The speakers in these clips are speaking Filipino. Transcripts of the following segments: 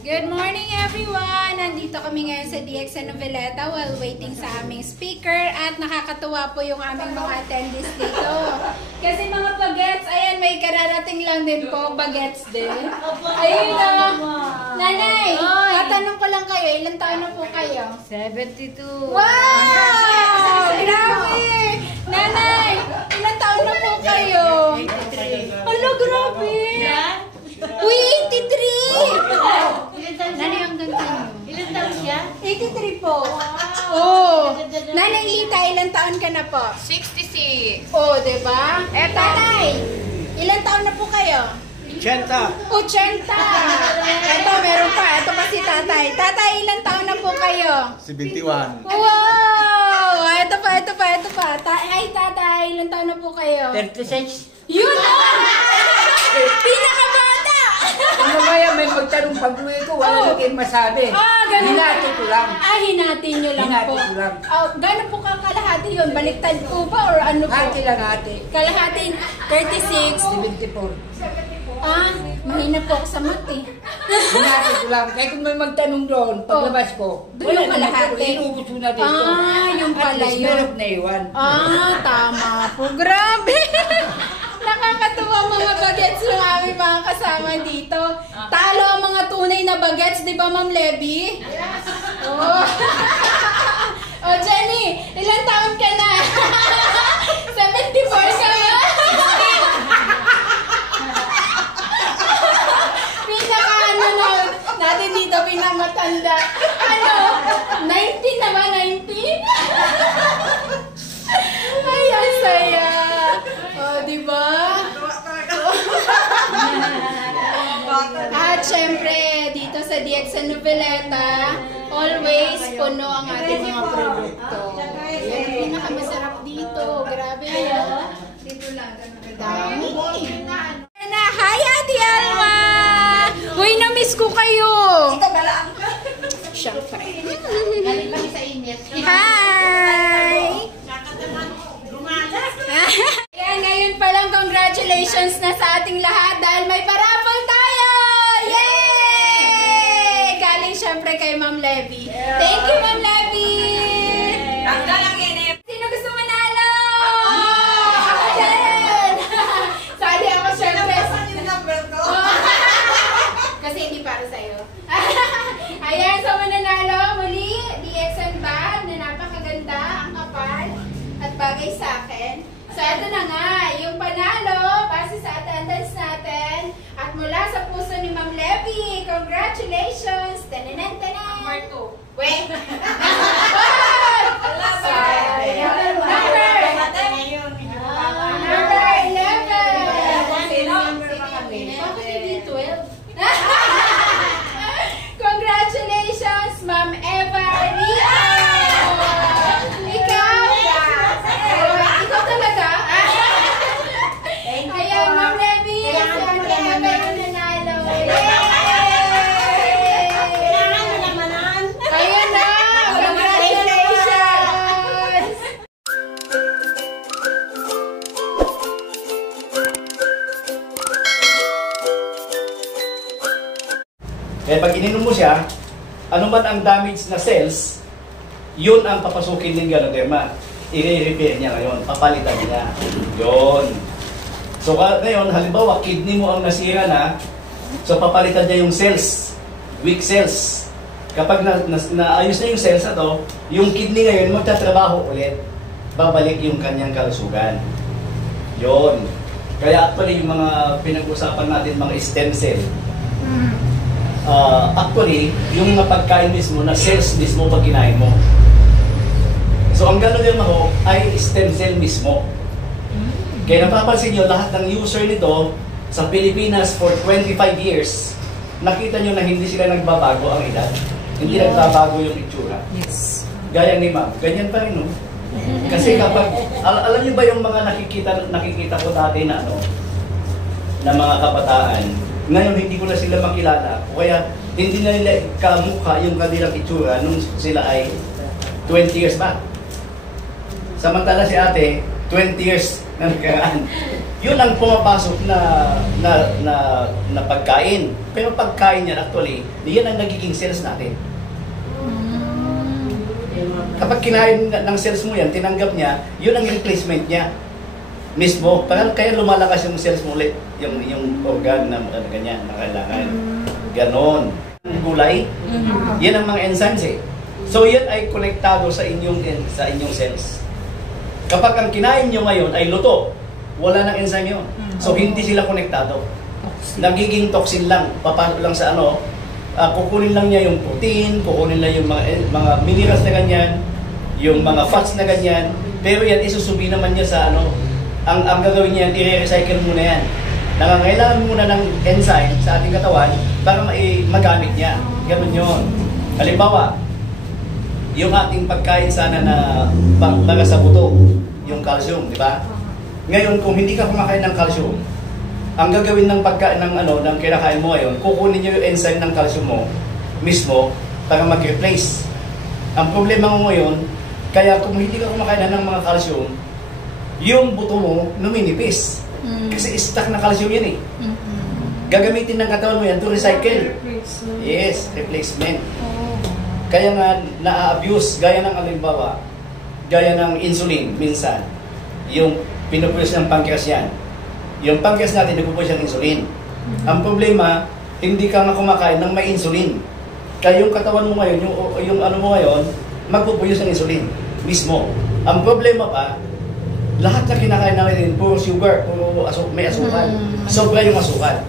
Good morning everyone! Nandito kami ngayon sa DXN Noveleta while waiting sa aming speaker at nakakatuwa po yung aming mga attendees dito. Kasi mga bagets, ayan may kararating lang din po, bagets din. Ayun na! Nanay, tatanong ko lang kayo, ilang taon na po kayo? 72. Wow! Grabe! Nanay, ilang taon na po kayo? 83. Hala, grabe! Uy, 83! Nanay, ang ganda nyo. Ilan taon siya? 83 po. Oh. Nanay Lita, ilang taon ka na po? 66. Oh, diba? Tatay, ilang taon na po kayo? 80. 80. Ito, meron pa. Ito pa si tatay. Tatay, ilang taon na po kayo? 71. Wow! Ito pa. Ay, tatay, ilang taon na po kayo? 36. Yun! Pinakabata! Ano kaya may magtanong pag-uwi ko, wala na kayong masabi. Ganun. Hinati ko lang. Hinati nyo lang Hinati po. ko lang. Gano'n po kalahati yun? Baliktad po ba or ano po? Hati lang hati. Kalahati, 36. 74. Mahina po ako sa mat eh. Hinati ko lang. Kaya kung may magtanong doon, paglabas ko, doon yung wala na kalahati. Inuubos mo na dito. Yung At pala least yun. meron na iwan. Tama po. Grabe. Nakakatuwa mga bagets yung aming mga kasama dito. Talo ang mga tunay na bagets, di ba Ma'am Levy? Yes. Oh. Oh, Jenny, ilang taon ka na? 74 ka na? Pinaka natin dito, pinamatanda. 19 na ba? 19? Ay, ang saya. Oh, diba? At syempre, dito sa DXN Noveleta, always puno ang ating mga produkto. Yan ang pinakamasarap dito. Grabe. Dito lang. Dami. Hi, Ate Alma! Uy, na-miss ko kayo. Siyempre. Galing kami sa init. Hi! Ayan, ngayon pa lang, congratulations na sa ating lahat dahil may paraffle tayo! Yay! Galing syempre kay Ma'am Levy. Thank you, Ma'am Levy! Sino gusto manalo? Ako din! Sali ako syempre. Kasi hindi para sa'yo. Ayan, so mananalo muli, DXN bag na napakaganda, ang kapal at bagay sa akin. So, ito na nga, yung panalo, base sa attendance natin, at mula sa puso ni Ma'am Levy. Congratulations! Tananan! Number 2. Wait! Sorry. Number 11. Bakit hindi 12? Congratulations, Ma'am Eva Ria! Ikaw talaga? Ayan, Ma'am Levy! Kailangan mo nanalo. Kailangan mo namanan. Ayun na! Congratulations! Kaya pag ininom mo siya, ano man ang damage na cells, yun ang papasukin ng Ganoderma. I-repair niya ngayon, papalitan niya. Yun. So ngayon, halimbawa, kidney mo ang nasira na, so papalitan niya yung cells, weak cells. Kapag naayos na yung cells na to, yung kidney ngayon magtatrabaho ulit. Babalik yung kanyang kalusugan. Yun. Kaya actually, yung mga pinag-usapan natin, mga stem cell, actually, yung mga pagkain mismo, na cells mismo pag kinain mo. So, ang Ganoderma ho ay stem cell mismo. Kaya napapansin nyo, lahat ng user nito sa Pilipinas for 25 years, nakita nyo na hindi sila nagbabago ang edad. Hindi nagbabago yung itsura. Yes. Gaya ni Ma'am, ganyan pa rin, no? Kasi kapag, alam nyo ba yung mga nakikita ko dati na na mga kabataan, ngayon hindi ko na sila makilala, o kaya hindi na nila kamukha yung kanilang itsura nung sila ay 20 years back. Samantala si ate, 20 years na nakaraan. yun ang pumapasok na pagkain. Pero pagkain yan actually, yan ang nagiging cells natin. Kapag kinain ng cells mo yan, tinanggap niya, yun ang replacement niya. Mismo, parang kaya lumalakas yung cells mo ulit, yung organ na ganyan, na kailangan. Ganon. Gulay, yan ang mga enzymes eh. So yan ay konektado sa inyong cells. Kapag ang kinain nyo ngayon ay luto, wala nang enzyme yun. So hindi sila konektado. Nagiging toxin lang, papalo lang sa ano, kukunin lang niya yung protein, kukunin lang yung mga minerals na ganyan, yung mga fats na ganyan, pero yan isusubi naman niya sa ano, ang gagawin niya, i-recycle muna yan. Nangangailangan muna ng enzyme sa ating katawan para magamit niya. Ganun yun. Halimbawa, yung ating pagkain sana na para sa buto, yung calcium, di ba? Ngayon, kung hindi ka kumakain ng calcium, ang gagawin ng pagkain ng kinakain mo ngayon, kukunin niyo yung enzyme ng calcium mo mismo para mag-replace. Ang problema mo ngayon, kaya kung hindi ka kumakain ng mga calcium, yung buto mo numinipis. Kasi stuck na calcium yan eh. Gagamitin ng katawan mo yan to recycle. Yes, replacement. Kaya nga na-abuse, gaya ng halimbawa, gaya ng insulin minsan, yung pinupulis ng pancreas yan. Yung pancreas natin, nagpupulis ng insulin. Ang problema, hindi ka nga kumakain ng may insulin. Kaya yung katawan mo ngayon, yung ano mo ngayon, magpupulis ng insulin mismo. Ang problema pa, lahat na kinakain natin, puro sugar, may asukal. Sobra yung asukal.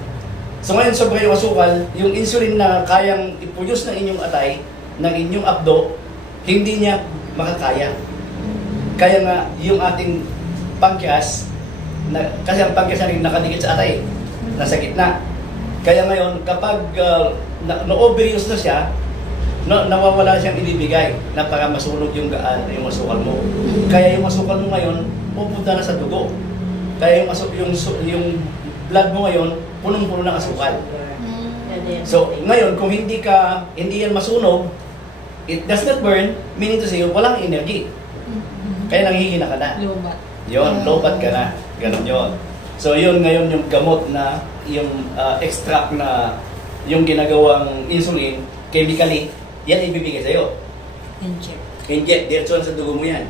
So ngayon, sobra yung asukal, yung insulin na kayang i-produce ng inyong atay, ng inyong abdo, hindi niya makakaya. Kaya nga, yung ating pancreas, kasi ang pancreas natin nakadikit sa atay, nasa gitna. Kaya ngayon, kapag na-overuse na siya, nawawala siyang ibibigay na para masunog yung asukal mo. Kaya yung asukal mo ngayon, pupunta na sa dugo. Kaya yung blood mo ngayon, punong-puno ng asukal. So, ngayon, kung hindi yan masunog, it does not burn, meaning to say, walang energy. Kaya nanghihina ka na. Lobat. Yun, lobat ka na. Ganon yun. So, yun ngayon yung gamot na, yung extract na, yung ginagawang insulin, chemically, yan ibibigay sa'yo. Inject, diretso na sa dugo mo yan.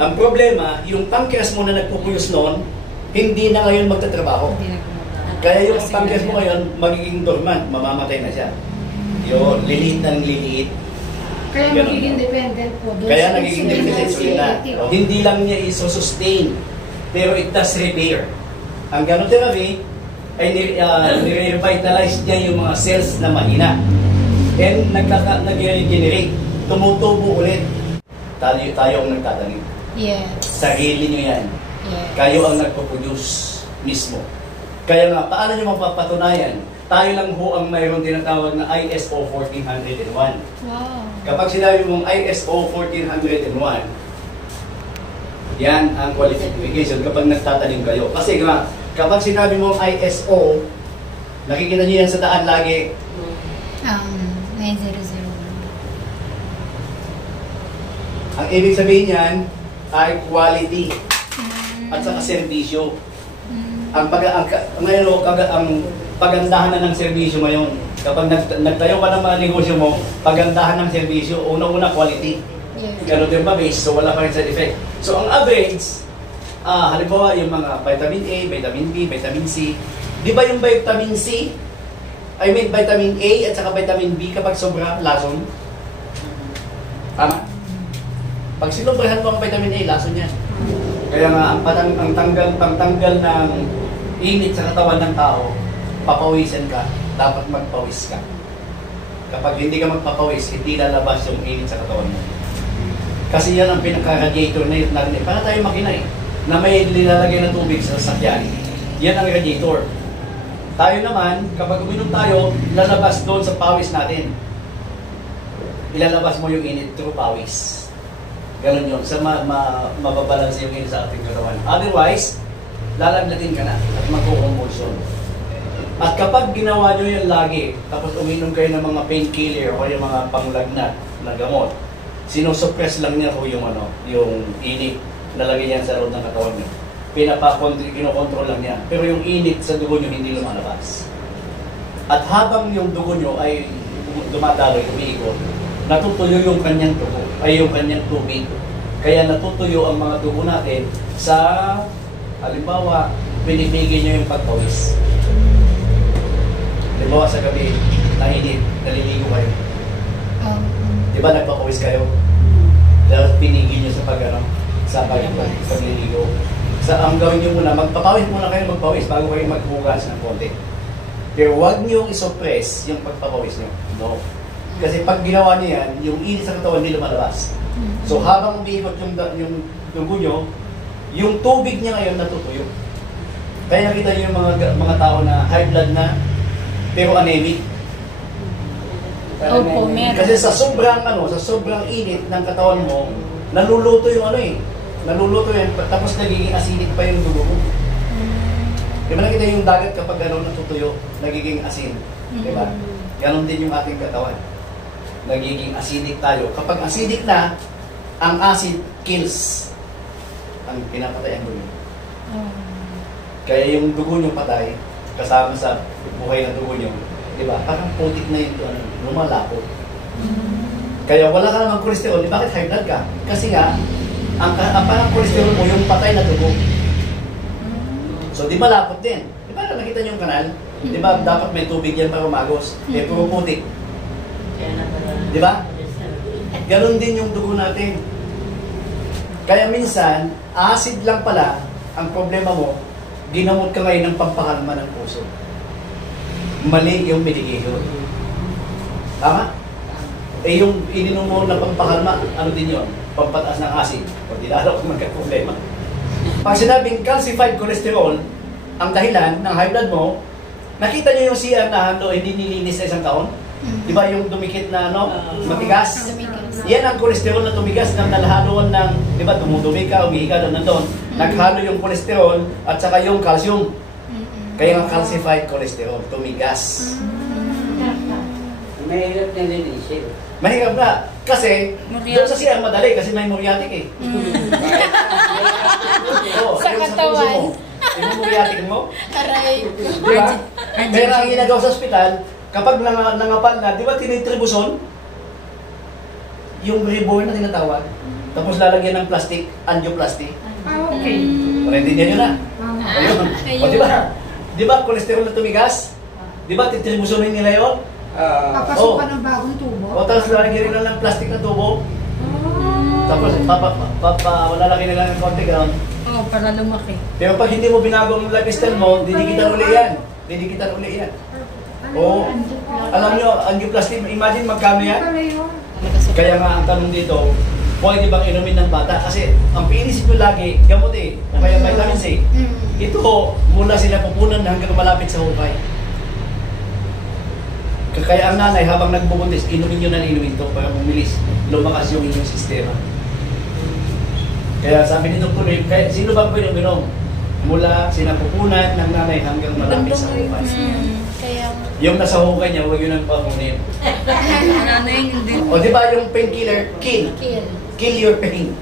Ang problema, yung pancreas mo na nagpupuyos noon, hindi na ngayon magtatrabaho. Kaya yung pancreas mo ngayon, magiging dormant, mamamatay na siya. Yun, liliit na ng liliit. Kaya magiging dependent po. Kaya nagiging dependent sa insulin na. Hindi lang niya iso-sustain, pero it does repair. Ang gano'n-therapy ay nire-revitalize niya yung mga cells na mahina. And nag-regenerate, tumutubo ulit. Tayo ang nagtatanim. Yes. Sarili nyo yan. Yes. Kayo ang nagpo-produce mismo. Kaya nga, paano nyo mapapatunayan? Tayo lang ho ang mayroon tinatawag na ISO 14001. Wow. Kapag sinabi mong ISO 14001, yan ang qualification kapag nagtatanim kayo. Kasi nga, kapag sinabi mong ISO, nakikita nyo yan sa daan lagi. 900. Ang ibig sabihin yan ay quality at saka serbisyo. Ang pagandahan na ng serbisyo ngayon. Kapag nagtayo ka ng mga negosyo mo, pagandahan ng serbisyo, una-una quality. Yes. Ganun din ba base? So wala pa rin side effect. So ang average, halimbawa yung mga vitamin A, vitamin B, vitamin C. Di ba yung vitamin C, vitamin A at saka vitamin B kapag sobra, lason? Tama? Pag sinobrahan mo ang vitamin A, lason yan. Kaya nga, ang pangtanggal ng init sa katawan ng tao, papawisan ka, dapat magpawis ka. Kapag hindi ka magpapawis, hindi lalabas yung init sa katawan mo. Kasi yan ang pinaka-radiator na yun natin. Para tayo makina na may nilalagay na tubig sa sasakyan. Yan ang radiator. Tayo naman, kapag uminom tayo, lalabas doon sa pawis natin. Ilalabas mo yung init through pawis. Ganon yun. Sa mababalanse yung init sa ating katawan. Otherwise, lalaglatin ka na at magkukumpulsyon. At kapag ginawa nyo yan lagi, tapos uminom kayo ng mga painkiller o yung mga panglagnat na gamot, sinusuppress lang niya po yung init. Nalagay yan sa loob ng katawan nyo. kinokontrol lang niya. Pero yung init sa dugo nyo hindi lumalabas. At habang yung dugo nyo ay dumadaloy, umiikot, natutuyo yung kanyang dugo, ay yung kanyang tubig. Kaya natutuyo ang mga dugo natin sa, halimbawa, pinipigil nyo yung pagpawis. Halimbawa sa gabi, nainit, naliligo kayo. Di ba nagpapawis kayo? Dahil pinigil nyo sa pagliligo. Ang gawin nyo muna, magpapawis muna kayo magpawis bago kayo maghugas ng konti. Pero huwag nyo isuppress yung pagpapawis nyo. No. Kasi pag ginawa nyo yan, yung init sa katawan hindi lumalabas. So habang umiikot yung dugo nyo, yung tubig niya ngayon natutuyo. Kaya nakita nyo yung mga tao na high blood na, pero anemic. Opo, meron. Kasi sa sobrang init ng katawan mo, naluluto yung naluluto yan, tapos nagiging acidic pa yung dugo mo. Di ba nakita yung dagat kapag natutuyo, nagiging asin? Di ba? Ganon din yung ating katawan. Nagiging acidic tayo. Kapag acidic na, ang acid kills. Ang pinapatay ang dugo. Kaya yung dugo nyo patay, kasama sa buhay ng dugo nyo, di ba? Parang putik na yung lumalapot. Kaya wala ka namang cholesterol, bakit high blood ka? Kasi nga, ang parang cholesterol mo, yung patay na dugo. So, di malapot din. Di ba nakita niyo yung kanal? Di ba dapat may tubig yan para umagos? Eh, puro putik. Di ba? Ganon din yung dugo natin. Kaya minsan, acid lang pala, ang problema mo, ginamot ka ngayon ng pampakalma ng puso. Mali yung medication. Tama? Eh yung ininom mo na pampakalma, ano din yun? Pampataas ng acid. O di lalo kung magka-problema. Pag sinabing calcified cholesterol, ang dahilan ng high blood mo, nakita niyo yung CR na hindi nilinis sa isang taon? Di ba yung dumikit na matigas? Yan ang cholesterol na tumigas ng nalhaluan ng, di ba, dumudumi ka, umihiga doon nandun. Naghalo yung cholesterol at saka yung calcium. Kaya ang calcified cholesterol, tumigas. Mahirap na linisin. Mahirap na. Kasi, doon sa CR madali kasi may muriatic eh. Sa katawan. Yung muriatic mo? Aray. Diba? Pero ang ginagawa sa ospital, kapag nangapal na, di ba tinitribuson? Yung reborn na tinatawag. Tapos lalagyan ng plastic, angioplasty. Okay. Parintindihan nyo na. Ayun. O di ba? Di ba cholesterol na tumigas? Di ba titribusonin nila yun? Papasok pa ng bagong tubo. O tapos lalagyan nila ng plastic na tubo. Tapos lalagyan nila ng konti gano'n. Oo, para lumaki. Pero pag hindi mo binago ang lifestyle mo, didikitan uli yan. Didikitan uli yan. Oo. Alam nyo, angioplasty, imagine magkano yan? Kaya nga ang tanong dito, pwede bang inumin ng bata? Kasi ang pinisip nyo lagi, gamot eh, o kaya vitamin C. Ito, mula sila pupunan hanggang malapit sa hukay. Kaya ang nanay, habang nagbubuntis, inumin nyo na inumin ito para bumilis, lumakas yung inyong sistema. Kaya sabi ni Dr. Rim, sino bang pwede uminom? Mula sinapupunan ng nanay hanggang malapit sa hukay. Yung nasa hukay niya, huwag yun ang pamunin. O di ba yung painkiller, kill your pain.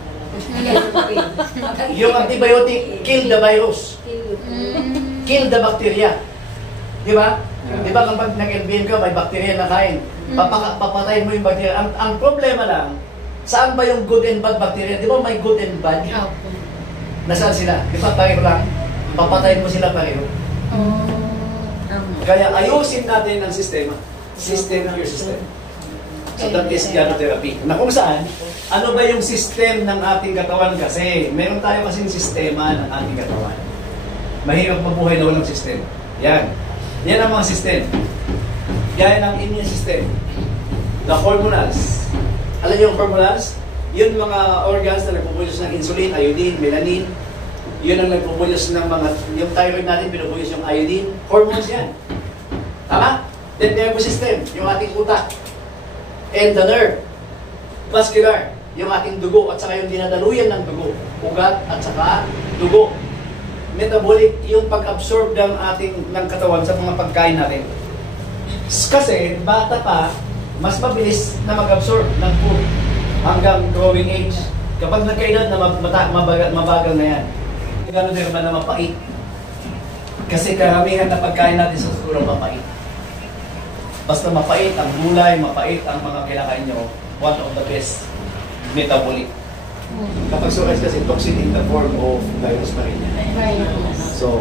Yung antibiotic, kill the virus. Kill the bacteria. Di ba? Di ba kapag nag-LBM ka, may bacteria na kain. Papatayin mo yung bacteria. Ang problema lang, saan ba yung good and bad bacteria? Di ba may good and bad? Nasaan sila? Di ba pareho lang? Papatayin mo sila pareho. Kaya ayusin natin ang sistema. System your system. So that is gynotherapy. Na kung saan, ano ba yung system ng ating katawan? Kasi meron tayo kasing sistema ng ating katawan. Mahirap mabuhay na walang system. Yan. Yan ang mga system. Yan ang immune system. The hormonals. Alam niyo yung hormonals? Yun mga organs na nagpupulos ng insulin, iodine, melanin. Yun ang nagpupulos ng mga, yung thyroid natin, pinupulos yung iodine. Hormones yan. Tama? Then nervous system, yung ating utak. And the nerve. Vascular, yung ating dugo at saka yung dinadaluyan ng dugo. Ugat at saka dugo. Metabolic, yung pag-absorb ng katawan sa mga pagkain natin. Kasi, bata pa, mas mabilis na mag-absorb ng food hanggang growing age. Kapag nagkaedad na mabagal na yan. ganoderma na mapait. Kasi karamihan na pagkain natin sa siguro mapait. Basta mapait ang gulay, mapait ang mga kinakain nyo, one of the best metabolic. Kapag suras kasi toxin in the form of virus pa rin yan. So,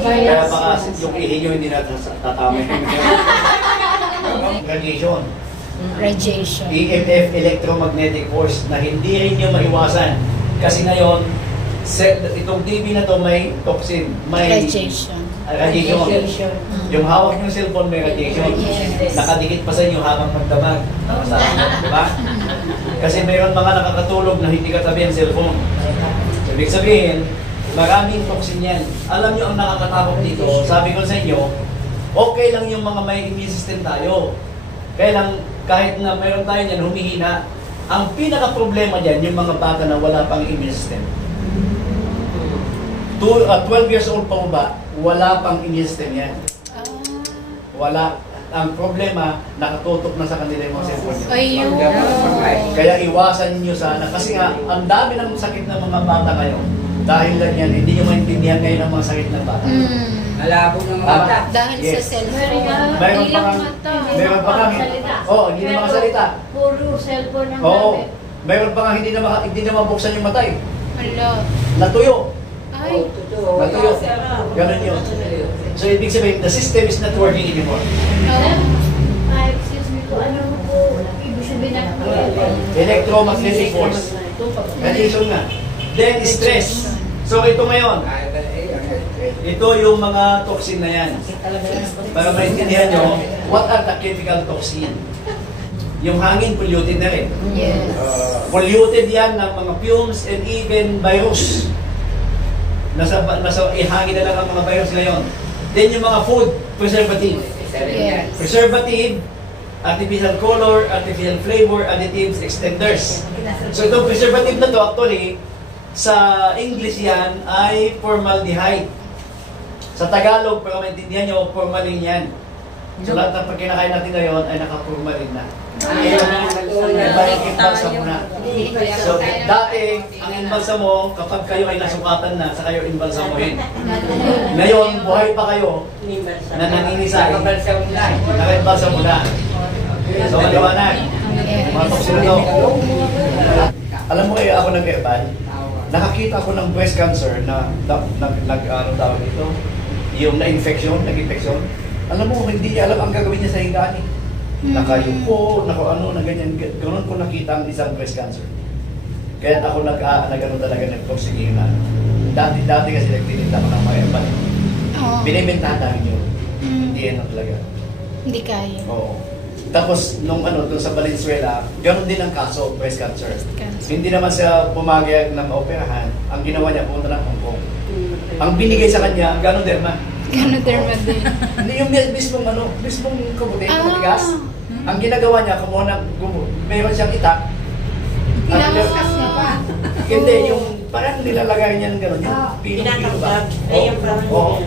kaya baka yung ihi nyo hindi natin tatamay. Radiation. Radiation. EMF, electromagnetic force, na hindi rin nyo maiwasan. Kasi ngayon, itong TV na to may toxin, may Radiation. radiation. Yung hawak ng cellphone may radiation. Yes. Nakadikit pa sa inyo habang magdamag. Diba? Kasi mayroon mga nakakatulog na hindi katabi ang cellphone. So, ibig sabihin, maraming toxin yan. Alam nyo ang nakakatakot dito, sabi ko sa inyo, okay lang yung mga may immune system tayo. Kaya lang, kahit na mayroon tayo yan, humihina. Ang pinaka-problema dyan, yung mga bata na wala pang immune system. 12 years old pa ba, wala pang immune system yan. Wala. Ang problema, nakatutok na sa kanila yung mga cellphone nila. Ayun. Kaya iwasan niyo sana. Kasi nga, ang dami ng sakit ng mga bata kayo. Dahil lang yan, hindi nyo maintindihan ngayon ang mga sakit ng bata. Malabo ng mga bata. Dahil sa Yes. cellphone. Mayroon pa kang, mayroon pa kang, hindi na makasalita. Puro cellphone ang Oo. gamit. Mayroon pa nga hindi na mabuksan yung matay. Hello. Natuyo. Ay. Totoo. Natuyo. Ganun yun. So, ibig sabihin, the system is not working anymore. Ay, excuse me po, ano po, ibig sabihin na Electromagnetic force. Radiation nga. Then, stress. So, ito ngayon. Ito yung mga toxin na yan. Para maintindihan nyo, what are the chemical toxin? Yung hangin, polluted na rin. Yes. Polluted yan ng mga fumes and even virus. Nasa ihangin na lang ang mga virus ngayon. Then yung mga food, preservative. Yes. Preservative, artificial color, artificial flavor, additives, extenders. So itong preservative na to, actually, sa English yan ay formaldehyde. Sa Tagalog, para maintindihan nyo, formalin yan. So lahat ng pagkinakain natin ngayon ay naka-formalin na. Imbalsamo na. So dati, ang imbalsamo, kapag kayo ay nasukatan na, sa kayo imbalsamohin. Ngayon, buhay pa kayo na nanginisay, naka-imbalsamo na. So maliwanag. Mga toxin na to. Alam mo kaya ako nag-eban, nakakita ako ng breast cancer na ano tawag dito, yung na-infection, nag-infection. Alam mo, hindi alam ang gagawin niya sa higaan eh. Nakayupo, ano, na ganyan. Ganoon ko nakita ang isang breast cancer. Kaya ako nag-ano talaga, nag-toxicing na. Dati kasi nagtitinda ko ng mga eban. Binibentahan namin yun. Hindi yan talaga. Hindi kaya. Oo. Tapos, nung ano, doon sa Valenzuela, ganoon din ang kaso, breast cancer. Hindi naman siya pumagayag na maoperahan. Ang ginawa niya, pumunta ng Hong Kong. Ang binigay sa kanya, ganoderma. Ganoderma din. Hindi yung mismong kabuti, matigas. Ang ginagawa niya, kumuha ng mayroon siyang itak. Pinakakas niya pa. Hindi, yung parang nilalagay niya ng gano'n. Yung pinong-pino ba? Oo.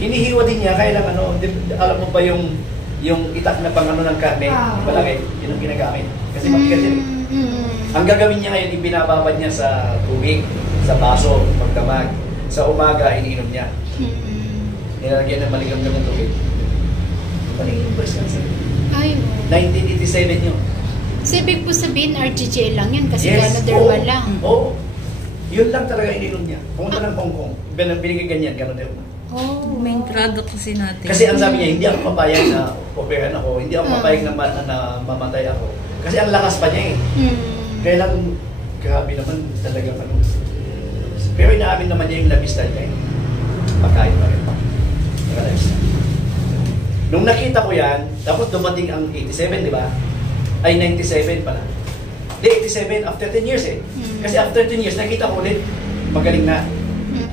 Hinihiwa din niya, kaya lang ano, alam mo ba yung itak na pang ano ng karne, palagay, yun ang ginagamit. Kasi matigas yun. Ang gagawin niya ngayon, ibinababad niya sa tubig, sa baso, pagdamag. Sa umaga, iniinom niya. Nilalagyan ng maligam-gam ng tubig. Maligam breast cancer. Ay, 1987 yun. so ibig po sabihin, RGJ lang yan kasi Yes, ganoderma oo. lang. Oo. Yun lang talaga ininom niya. Pumunta ng Hong Kong. Binigay ganyan, ganoderma. Oh. Main product kasi natin. Kasi ang sabi niya, hindi ako papayag na operahan ako, hindi ako papayag na mamatay ako. Kasi ang lakas pa niya eh. Kaya lang, grabe naman talaga ano. Pero inaamin naman niya yung lifestyle niya eh. Pagkain pa rin. Naka-lifestyle. Nung nakita ko yan, tapos dumating ang 87, di ba? Ay, 97 pala. Di, 87, after 10 years eh. Kasi after 10 years, nakita ko ulit, magaling na.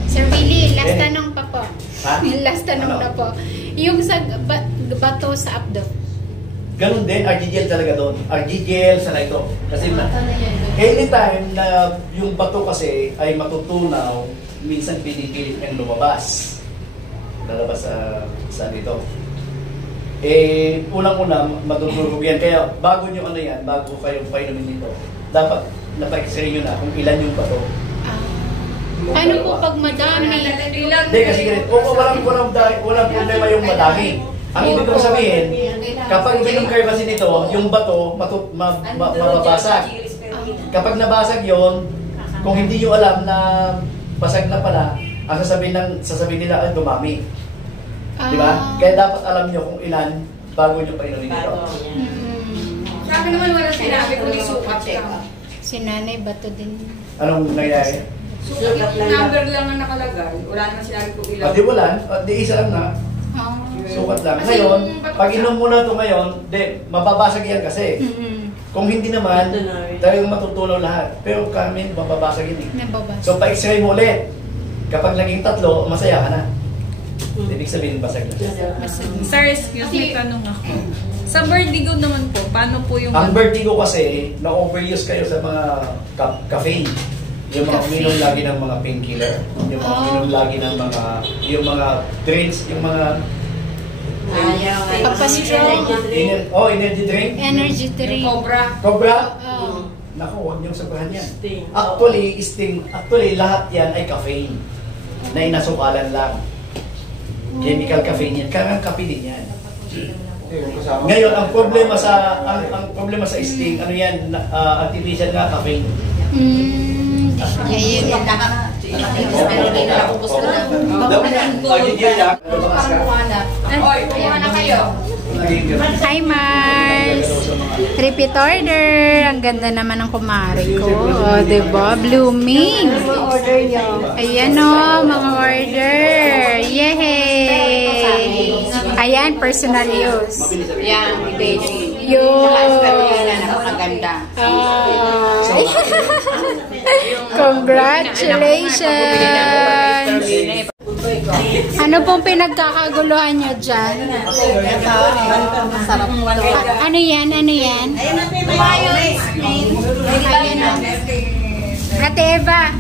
Sir Willie, last tanong pa po. Ha? Last tanong Ano? na po. Yung sa bato sa abdo. Ganun din, RG-gel talaga doon. RG-gel sa ito. Kasi anytime na yung bato kasi ay matutunaw, minsan pinipilit niyang lumabas. Lalabas sa dito. Eh, unang-una, matutulog yan. Kaya bago nyo ano yan, bago kayo painumin dito, dapat napa-x-ray nyo na kung ilan yung bato. Paano po pag madami? Hindi, kasi ganito. Walang problema yung madami. Ang ibig ko sabihin, kapag minom kayo kasi nito, yung bato mababasag. Kapag nabasag yon, kung hindi nyo alam na basag na pala, ang sasabihin nila ay dumami. Di ba? Kaya dapat alam nyo kung ilan bago nyo painumin ito. Sa akin naman wala sinabi kung isukat ka. Si nanay bato din. Anong nangyayari? Number lang ang nakalagay. Wala naman sinabi kung ilan. Di wala, di isa lang na. Sukat lang. Ngayon, pag inom mo na ito ngayon, mababasag yan kasi. Kung hindi naman, talagang matutunaw lahat. Pero kami, mababasag yun eh. Nababasa. So, pa-x-ray mo ulit. Kapag naging 3, masaya ka na. Ibig sabihin, basag na. Sir, excuse me, tanong ako. Sa vertigo naman po, paano po yung... Ang vertigo kasi, na-overuse kayo sa mga caffeine. Yung mga uminom lagi ng mga painkiller. Yung mga uminom lagi ng mga... Yung mga drinks, yung mga... Papastrong. Energy drink. Energy drink. Cobra. Oo. Naku, huwag niyong sabahan yan. Actually, lahat yan ay caffeine. Na inasukalan lang. Chemical caffeine yan. Kaya kape din yan. Ngayon, ang problema sa Sting, ano yan, artificial nga caffeine. Ayun. Hi, Mars! Repeat order. Ang ganda naman ng kumari ko. O, diba? Blooming. Ayan o, mga order. Yehey! Ayan, personal use. Yan, baby. Yun. Napakaganda. Congratulations! Ano pong pinagkakaguluhan nyo dyan? Masarap ito. Ano yan? Ano yan? Ayan o. Ate Eva,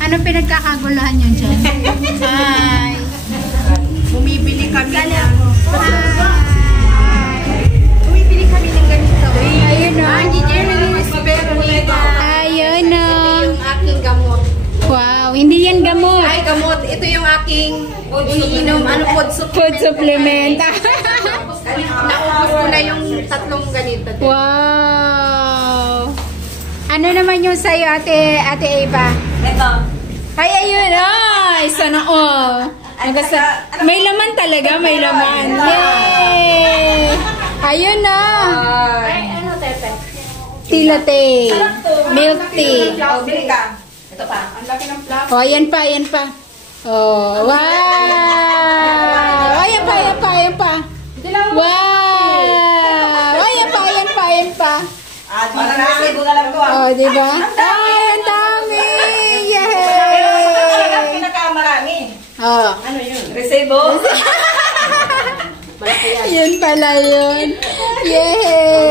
ano pinagkakaguluhan nyo dyan? Hi! Bumibili kami ng... Bumibili kami ng ganito. Ayun o. Ayun o. Yung aking gamot. Wow, hindi yan gamot. Ay, gamot. Ito yung aking iniinom. Food supplement. Food supplement. Naubos ko na yung 3 ganito. Wow. Ano naman yung sa'yo, Ate Eva? Ito. Ay, ayun. Ay, sana all. May laman talaga, may laman. Yay! Ayun na. Ay, ano, Tepe? Tilate. Milk tea. Bili ka. Ito pa. Ang laki ng flap. Oh, ayan pa, ayan pa. Oh, wow! Ayan pa, ayan pa, ayan pa. Wow! Ayan pa, ayan pa, ayan pa. Para nasibo na lang ko. Oh, di ba? Ay, ang dami! Yay! Pinakamarami. Oh. Ano yun? Resibo? Yun pala yun. Yay!